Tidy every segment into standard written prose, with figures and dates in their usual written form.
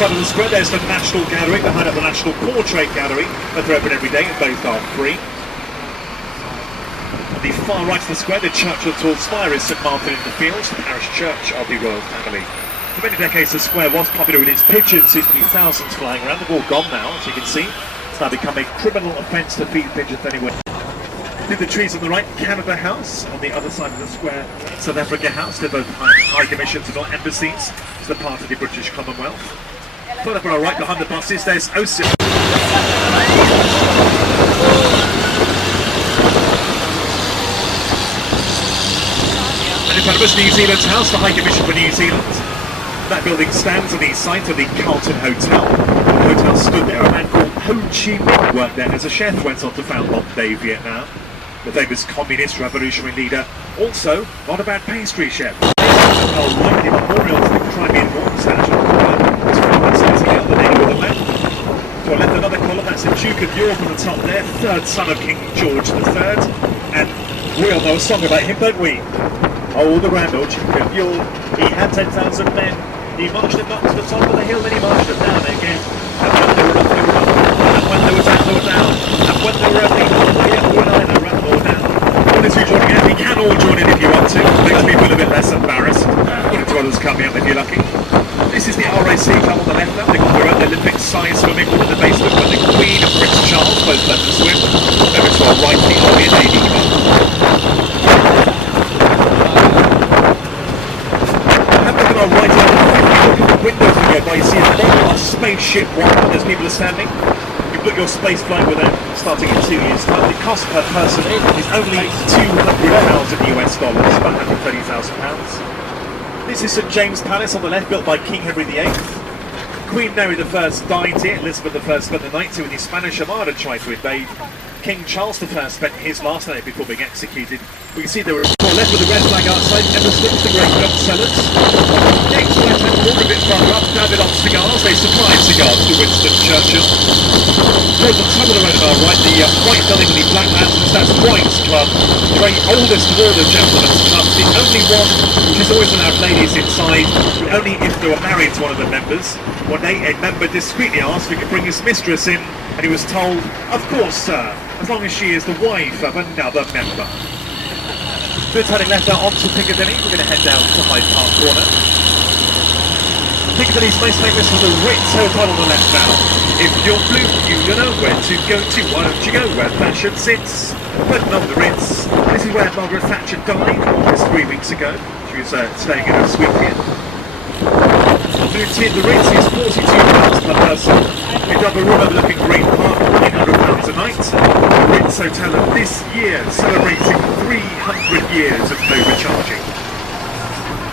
side of the square, there's the National Gallery, behind it the National Portrait Gallery, but they're open every day and both are free. On the far right of the square, the church of the tall spire is St Martin in the Fields, the parish church of the royal family. For many decades the square was popular with its pigeons, seems to be thousands flying around. They've all gone now, as you can see. It's now become a criminal offence to feed pigeons anywhere. Through the trees on the right, Canada House. On the other side of the square, South Africa House. They're both high commissions and not embassies. It's the part of the British Commonwealth. Further on our right, behind the buses, there's OSIP. And in front of us, New Zealand's House, the High Commission for New Zealand. That building stands on the site of the Carlton Hotel. The hotel stood there. A man called Ho Chi Minh worked there as a chef, went on to found modern day Vietnam. The famous communist revolutionary leader, also not a bad pastry chef. I'll write the memorial to the Crimean War, statue on the corner. To our left, the lady with the left. To our left, another column, that's the Duke of York on the top there, third son of King George III. And we all know a song about him, don't we? Oh, the Randall, Duke of York, he had 10,000 men. He marched them up to the top of the hill, then he marched them down again. And when they were up, they were up. And when they were down, they were down. And when they were up, they were either up or down. One is who joining in. You can all join in if you want to. Makes me feel a bit less embarrassed. One or two others coming up if you're lucky. This is the RAC club on the left now. They've got their own Olympic size swimming pool in the basement where the Queen and Prince Charles both learn to swim. Over to our right, the Army and Navy club. Our right arm, look at the windows we go by, you see a spaceship one, there's people are standing. You book your space flight with them, starting in 2 years' time. The cost per person is only $200,000 US, about £130,000. This is St James Palace on the left, built by King Henry VIII. Queen Mary I died here, Elizabeth I spent the night here when the Spanish Armada tried to invade. King Charles I spent his last night before being executed. We can see there were four left with the red flag outside, Everston's, the great gun sellers. Next left-hand corner, a bit farther up, Davidoff cigars, they supplied cigars to Winston Churchill. Towards the top of the road on our right, the white building with the black lanterns, that's White's Club, the very oldest of all the gentlemen's clubs, the only one which has always allowed ladies inside, only if they were married to one of the members. One day a member discreetly asked if he could bring his mistress in, and he was told, "Of course, sir, as long as she is the wife of another member." We're turning left out onto Piccadilly. We're going to head down to Hyde Park Corner. Piccadilly's most famous for the Ritz Hotel on the left now. If you're blue, you know where to go to. Why don't you go where fashion sits? But not the Ritz. This is where Margaret Thatcher died almost 3 weeks ago. She was staying in her suite here. The Ritz is £42 per person. We have a room overlooking Green Park, £900 a night. The Ritz Hotel of this year celebrating 300 years of overcharging.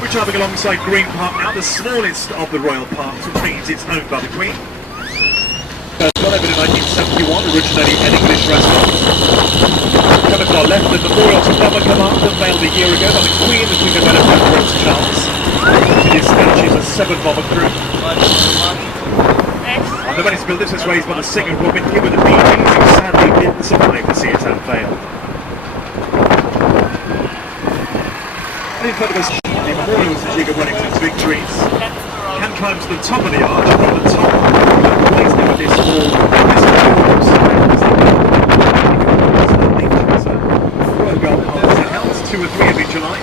We're travelling alongside Green Park now, the smallest of the royal parks, which means it's owned by the Queen. First one opened in 1971, originally an English restaurant. Coming to our left, the memorial to Bomber Command unveiled a year ago by the Queen, the King of Benefit, Prince Charles. It is statues of 7 bomber crew. And the money to build this was raised by the singer Robin Gibb with the Bee Gees, who sadly didn't survive to see it unveil. And in front of us, the memorial to Duke of Wellington's victories. Can climb to the top of the arch, and from the top, the ways now this wall, Royal Guard parties are held, 2 or 3 every July.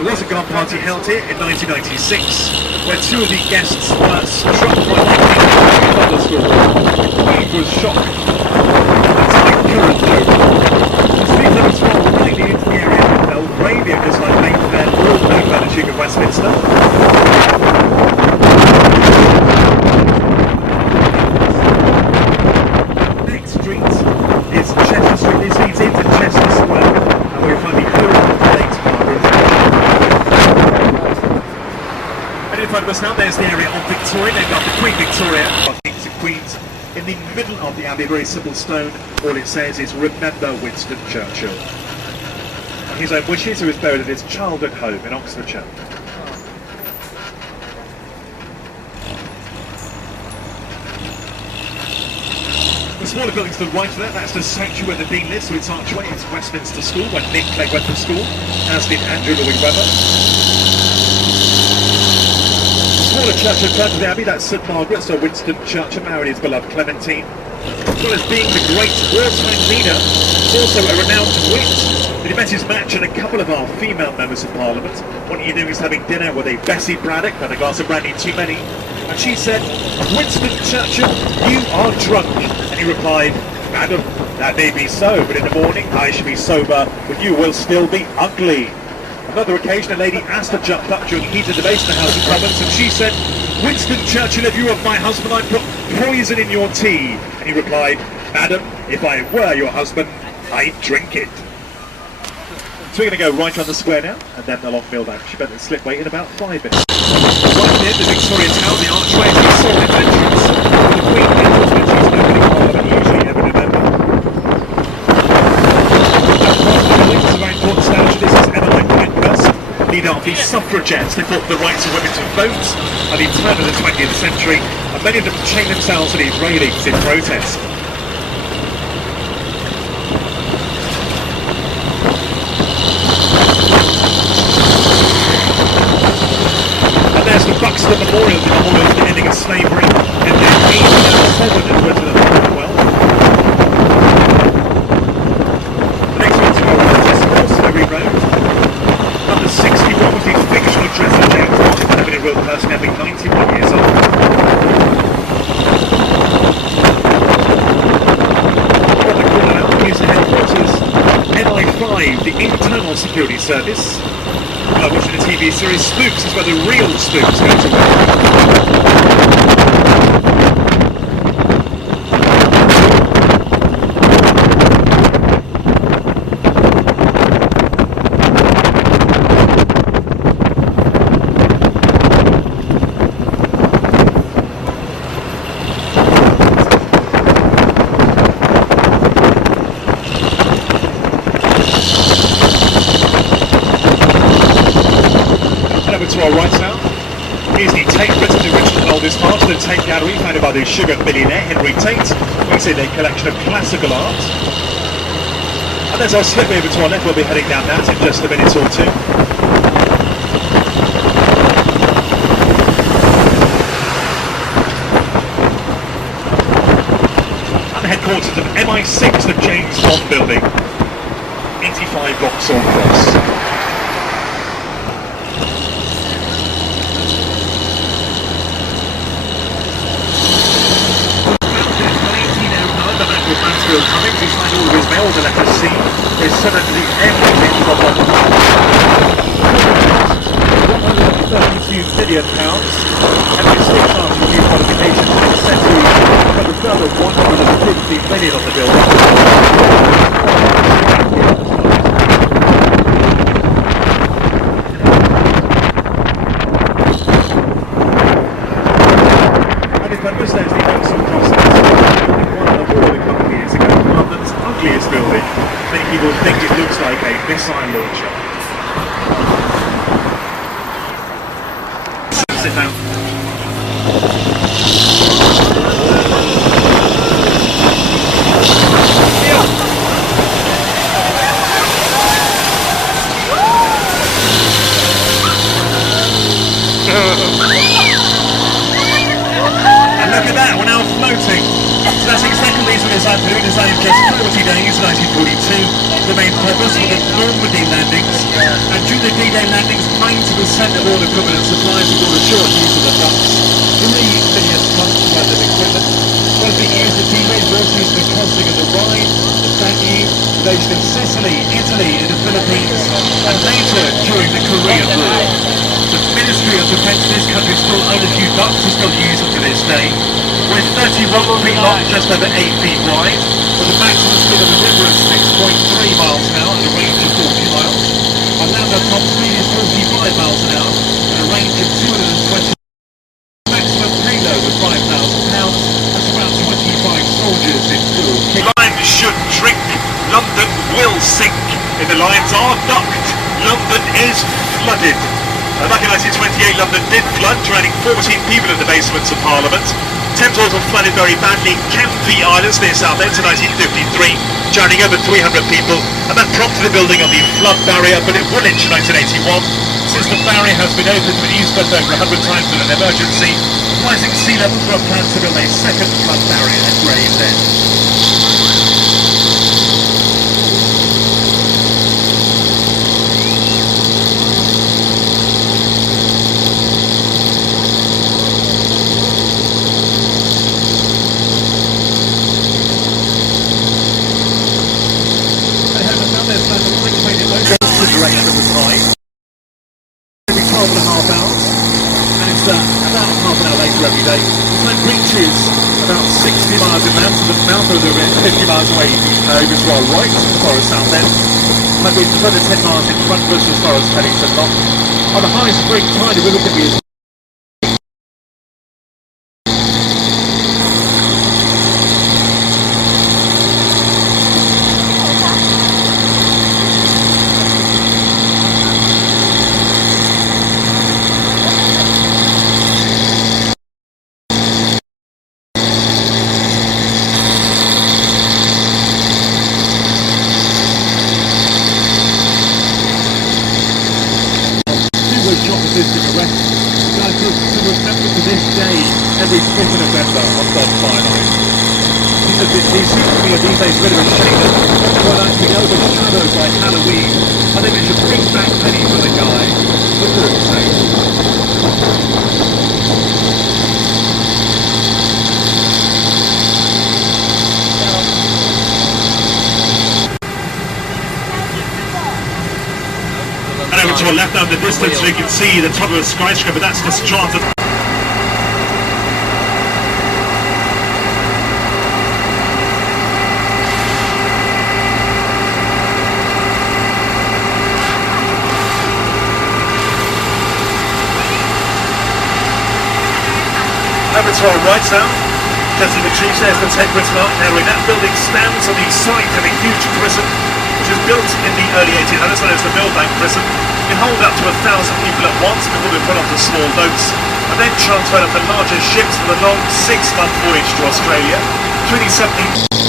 There was a guard party held here in 1996, where 2 of the guests were struck by lightning in the thunderstorm. The Queen was shocked. That's like current though. The street limits rolled rightly into the area of Belgravia, just like Mayfair, all known by the Duke of Westminster. Next street is Chester Street. This leads into Chester Square, and we'll find the home of the late Margaret Thatcher. And in front of us now, there's the area of Victoria, named after Queen Victoria. Kings and Queens. In the middle of the abbey, very simple stone. All it says is, "Remember Winston Churchill." And his own wishes, he was buried at his childhood home in Oxfordshire. The smaller buildings to the right of that, that's the sanctuary where the Dean lives, so its archway is Westminster School, where Nick Clegg went to school, as did Andrew Lloyd Webber. smaller church returned to the Abbey, that's St Margaret, so Winston Churchill married his beloved Clementine. As well as being the great wartime leader, he's also a renowned wit. But he met his match and a couple of our female members of Parliament. One evening he was having dinner with a Bessie Braddock, had a glass of brandy too many, and she said, "Winston Churchill, you are drunk." And he replied, "Madam, that may be so, but in the morning I shall be sober, but you will still be ugly." Another occasion, a lady Astor jumped up during heated debate in the House of Commons, and she said, "Winston Churchill, if you were my husband, I'd put poison in your tea." And he replied, "Madam, if I were your husband, I'd drink it." So we're going to go right on the square now, and then along Millbank. She better slipway in about 5 minutes. Right near the Victoria Tower, the archway is a solid entrance. The Queen enters when she's opening Parliament, usually every November. This is a very important statue. This is Emmeline Pankhurst, leader of the suffragettes. They fought for the rights of women to vote at the turn of the 20th century, and many of them chained themselves to these railings in protest. And there's the Buxton Memorial, the memorial to the ending of slavery in 1807 and went to the Commonwealth. The next one to our right is Salisbury Road. Number 61 was the fictional dress of James Bond, who had been a real person, having 91 years old. What the corner now is headquarters MI5, the Internal Security Service. Watching the TV series Spooks is where the real spooks go to work. To our right now is the Tate Britain, the original oldest part of the Tate Gallery, founded by the sugar millionaire Henry Tate. We see their collection of classical art. And there's our slip over to our left. We'll be heading down that in just a minute or two. And the headquarters of MI6, the James Bond building. 85 Vauxhall Cross. Mansfield Cummings, who signed all of his mail, the letter C, is suddenly everything from £132 million, and with 6 RTQ qualifications in set to put a further 150 million on the building. And if I must say, the Vauxhall Cross ugliest building. Many people think it looks like a missile launcher. Sit down. And look at that, we're now floating. So that's exactly the reason it's happening. Designed just 40 days, 1942. The main purpose were the Normandy landings. And during the D-Day landings, 90% of all equipment and supplies were brought ashore to use of the docks. 3 million tons worth of equipment. Both being used at D-Day, but also used for the crossing of the Rhine, the Danube, invasion of Sicily, Italy, and the Philippines, and later during the Korean War. The Ministry of Defence in this country still own a few ducts and still use them to this day. With 31 feet long, just over 8 feet wide, with a maximum speed of the river at 6.3 miles an hour and a range of 40 miles. On land our top speed is 45 miles an hour and a range of 220. Maximum payload of 5,000 pounds. That's about 25 soldiers in full. Lines should drink, London will sink. If the lines are docked, London is flooded. Back in 1928, London did flood, drowning 14 people in the basements of Parliament. Thames also flooded very badly Canvey Islands near Southend in 1953, drowning over 300 people, and that prompted the building of the flood barrier, but at Woolwich in 1981 system barrier has been opened and used over 100 times in an emergency. Rising sea level for a plan to build a second flood barrier at Gravesend. Direction of the tide. Every 12 and a half hours, and it's about half an hour later every day. The tide reaches about 60 miles inland to the mouth of the river, 50 miles away over to our right, as far as Southend. And we've further 10 miles in front of us as far as Paddington Lock. On the high spring tide, if we look at the to this day, every 5th of November on bonfire night. These seem to be these days a bit of a shame that everyone actually overshadowed by Halloween. I think we should bring back Penny for the Guy, for goodness sake. And over to our left now in the distance, we can see the top of a skyscraper. That's the Strata. Over to our right now, just in the trees, there's the Temperance Mark area. That building stands on the site of a huge prison, which was built in the early 1800s, known as the Millbank Prison. It can hold up to 1,000 people at once before being put onto small boats, and then transferred onto larger ships for the long 6-month voyage to Australia. 2017.